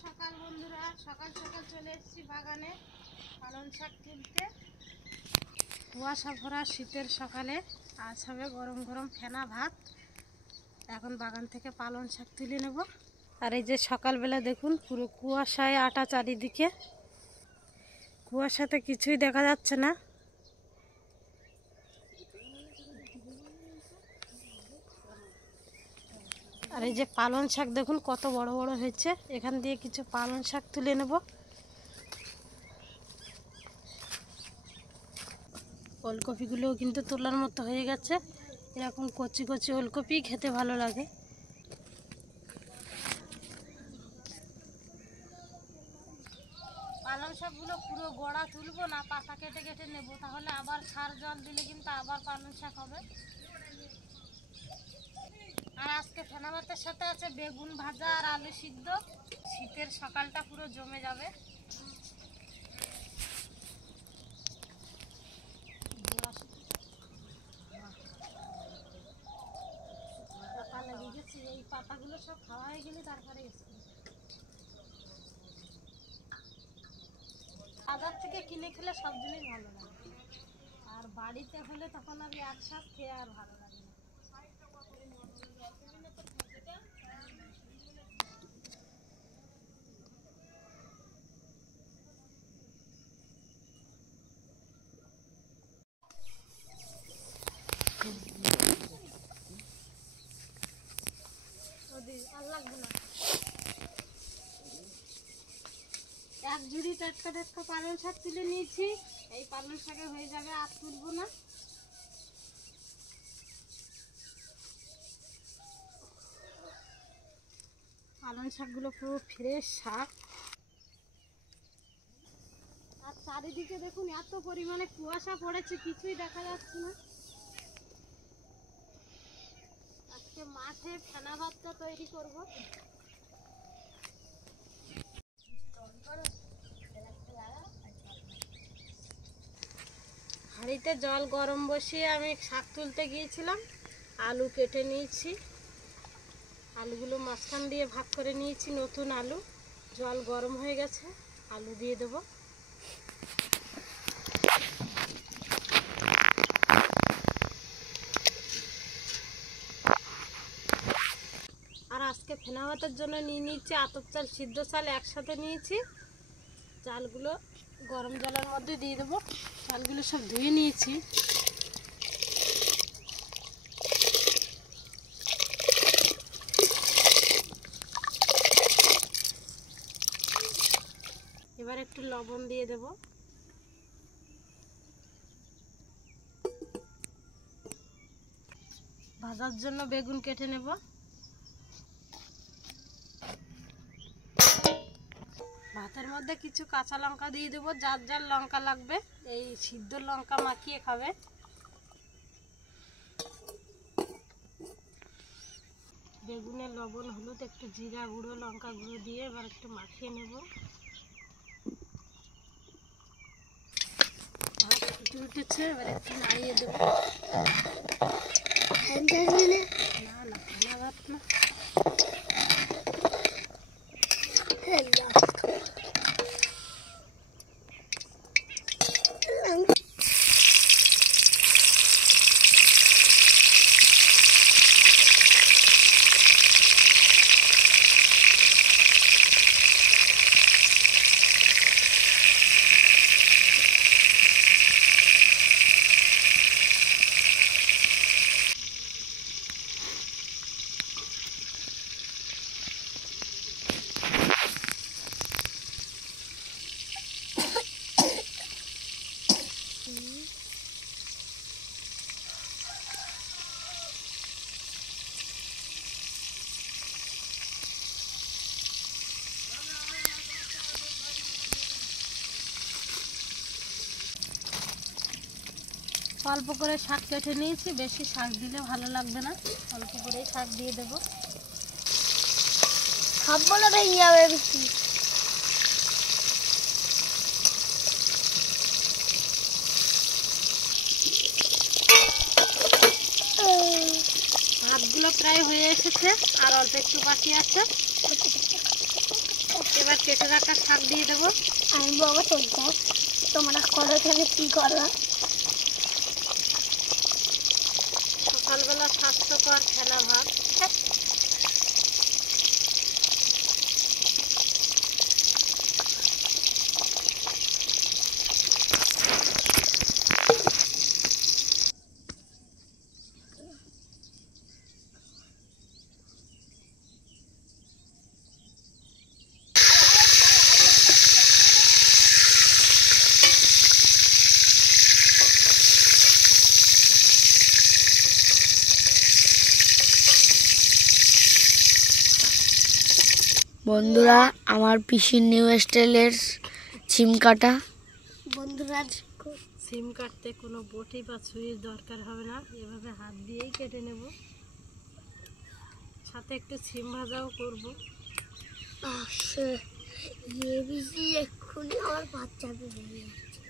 সকাল বন্ধুরা, সকাল সকাল চলে এসেছি বাগানে পালং শাক তুলতে। কুয়াশা ভরা শীতের সকালে আজ হবে গরম গরম ফেনা ভাত। এখন বাগান থেকে পালং শাক তুলে নেব। আর এই যে সকালবেলা দেখুন পুরো কুয়াশায় আটা চারিদিকে, কুয়াশাতে কিছুই দেখা যাচ্ছে না। আর এই যে পালং শাক দেখুন কত বড় বড় হয়েছে। এখান দিয়ে কিছু পালং শাক তুলে নেব। ওলকপিগুলোও কিন্তু তোলার মতো হয়ে গেছে। এরকম কচি কচি ওলকপি খেতে ভালো লাগে। পালং শাকগুলো পুরো গোড়া তুলবো না, পাতা কেটে কেটে নেব, তাহলে আবার সার জল দিলে কিন্তু আবার পালং শাক হবে। আর আজকে ফেনা ভাতের সাথে আছে বেগুন ভাজা আর আলু সিদ্ধ। শীতের সকালটা পুরো জমে যাবে। পাতা লেগে গেছে, এই পাতাগুলো সব খাওয়া হয়ে গেলে তারপরে বাজার থেকে কিনে খেলে সব জিনিস ভালো লাগে, আর বাড়িতে হলে তখন আর একসাথে খেয়ে আর ভালো লাগে না। আর লাগবে না, এক ঝুড়ি টাটকা টাটকা পালং শাক তুলে নিয়েছি। এই পালং শাকে হয়ে যাবে, আর তুলবো না। পালং শাকগুলো পুরো ফ্রেশ শাক। আর চারিদিকে দেখুন এত পরিমাণে কুয়াশা পড়েছে, কিছুই দেখা যাচ্ছে না। আজকে মাঠে ফেনা ভাতটা তৈরি করব। হাঁড়িতে জল গরম বসিয়ে আমি শাক তুলতে গিয়েছিলাম। আলু কেটে নিয়েছি, আলুগুলো মাঝখান দিয়ে ভাগ করে নিয়েছি, নতুন আলু। জল গরম হয়ে গেছে, আলু দিয়ে দেব। আর আজকে ফেনা ভাতের জন্য নিয়ে নিয়েছি আতপ চাল, সিদ্ধ চাল একসাথে নিয়েছি। চালগুলো গরম জলের মধ্যে দিয়ে দেবো। চালগুলো সব ধুয়ে নিয়েছি। এবার একটু লবণ দিয়ে দেব। ভাজার জন্য বেগুন কেটে নেব। ভাতের মধ্যে কিছু কাঁচা লঙ্কা দিয়ে দেবো, যার যার লঙ্কা লাগবে। এই সিদ্ধ লঙ্কা মাখিয়ে খাবে। বেগুনে লবণ, হলুদ, একটু জিরা গুঁড়ো, লঙ্কা গুঁড়ো দিয়ে এবার একটু মাখিয়ে নেব। ভাত ফুটে উঠেছে, এবার একটু নাড়িয়ে দেবো। না না, ফেনা ভাত না। অল্প করে শাক কেটে নিয়েছি, বেশি শাক দিলে ভালো লাগবে না, অল্প করেই শাক দিয়ে দেবো। সবগুলো ভেঙে যাবে বেশি। ভাতগুলো প্রায় হয়ে এসেছে, আর অল্প একটু বাকি আছে। এবার কেটে রাখা শাক দিয়ে দেবো। আমি বাবা চলছে, তোমরা করো তাহলে কি করো। সকালবেলা স্বাস্থ্যকর ফেনা ভাত। বন্ধুরা, আমার পিসির নিউ স্টাইলের সিম কাটা। বন্ধুরা, সিম কাটতে কোনো বটি বা ছুরির দরকার হবে না, এভাবে হাত দিয়েই কেটে নেব। সাথে একটু সিম ভাজাও করব। এক্ষুনি আমার বাচ্চা বেরিয়ে যাচ্ছে।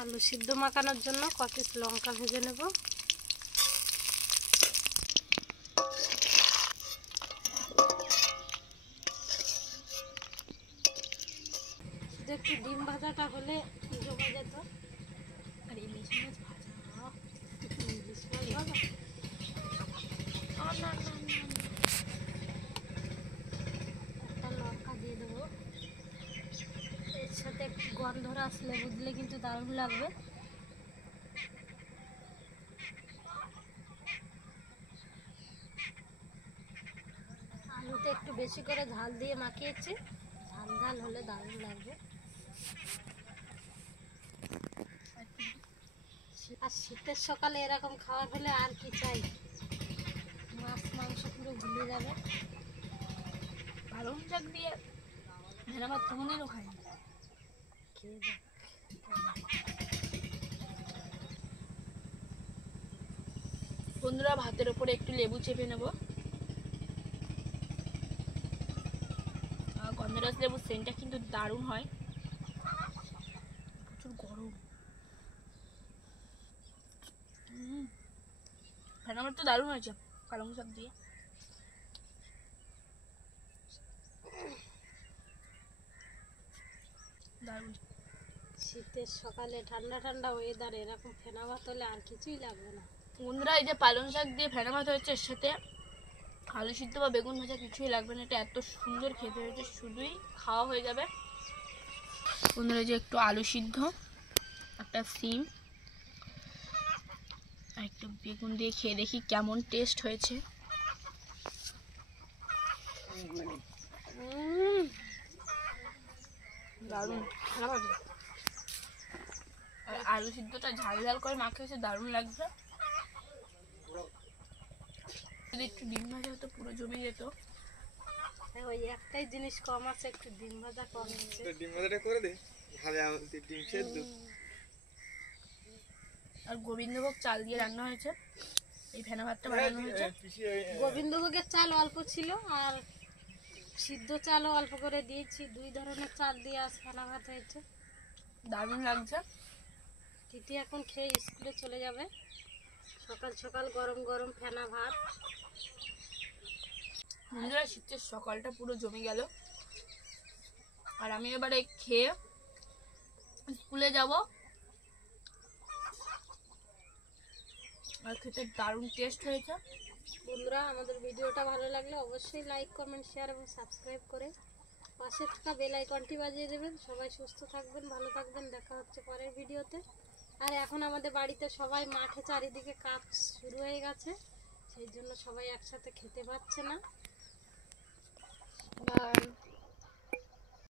আলু সিদ্ধ মাখানোর জন্য ক পিস লঙ্কা ভেজে নেব। একটু ডিম ভাজাটা হলে জমে যেত। আর ইলিশ মাছ ভাজা, ইলিশ মাছ ভাজা, একটা লঙ্কা দিয়ে দেবো। এর সাথে একটু গন্ধরাস লেবু দিলে কিন্তু দারুণ লাগবে। আলুতে একটু বেশি করে ঝাল দিয়ে মাখিয়েছি, ঝাল ঝাল হলে দারুণ লাগবে। আর শীতের সকালে এরকম খাবার হলে আর কি চাই, মাছ মাংস পুরো ভুলে যাবে। পালং শাক দিয়ে ভেনা ভাত কোনোদিনও খাইনি, খেয়ে যাবে। বন্ধুরা, ভাতের উপরে একটু লেবু চেপে নেব। গন্ধরাজ লেবুর সেন্টটা কিন্তু দারুণ হয়। প্রচুর গরম। ভেনা ভাত তো দারুণ হয়েছে পালং শাক দিয়ে। দারুণ। শীতের সকালে ঠান্ডা ঠান্ডা ওয়েদার এরকম ফেনা ভাত হলে আর কিছুই লাগবে না। বন্ধুরা, এই যে পালং শাক দিয়ে ভেনা ভাত হয়েছে, এর সাথে আলু সিদ্ধ বা বেগুন ভাজা কিছুই লাগবে না। এটা এত সুন্দর খেতে হয়েছে, শুধুই খাওয়া হয়ে যাবে। বন্ধুরা, যে একটু আলু সিদ্ধ, একটা সিম আর একটু বেগুন দিয়ে খেয়ে দেখি কেমন টেস্ট হয়েছে। দারুণ। আর আলু সিদ্ধটা ঝাল ঝাল করে মাখা হয়েছে, দারুণ লাগছে। যদি একটু ডিম ভাজা হতো পুরো জমে যেত। ওই একটাই জিনিস কম আছে, একটু ডিম ভাজা কম আছে। ডিম ভাজাটা করে দে, ভাজা ডিম সেদ্ধ। আর গোবিন্দভোগ চাল দিয়ে রান্না হয়েছে, এই ফেনা ভাতটা বানানো হয়েছে। গোবিন্দভোগের চাল অল্প ছিল আর সিদ্ধ চালও অল্প করে দিয়েছি, দুই ধরনের চাল দিয়ে আজ ফেনা ভাত হয়েছে। দারুণ লাগছে। তিথি এখন খেয়ে স্কুলে চলে যাবে। সকাল সকাল গরম গরম ফেনা ভাত। বন্ধুরা, শীতের সকালটা পুরো জমে গেল। আর আমি এবারে খেয়ে স্কুলে যাব। আর খেতে দারুণ টেস্ট হয়েছে। বন্ধুরা, আমাদের ভিডিওটা ভালো লাগলে অবশ্যই লাইক কমেন্ট শেয়ার এবং সাবস্ক্রাইব করে পাশে থাকা বেল আইকনটি বাজিয়ে দেবেন। সবাই সুস্থ থাকবেন, ভালো থাকবেন। দেখা হচ্ছে পরের ভিডিওতে। আর এখন আমাদের বাড়িতে সবাই মাঠে চারিদিকে কাজ শুরু হয়ে গেছে, সেই জন্য সবাই একসাথে খেতে পাচ্ছে না।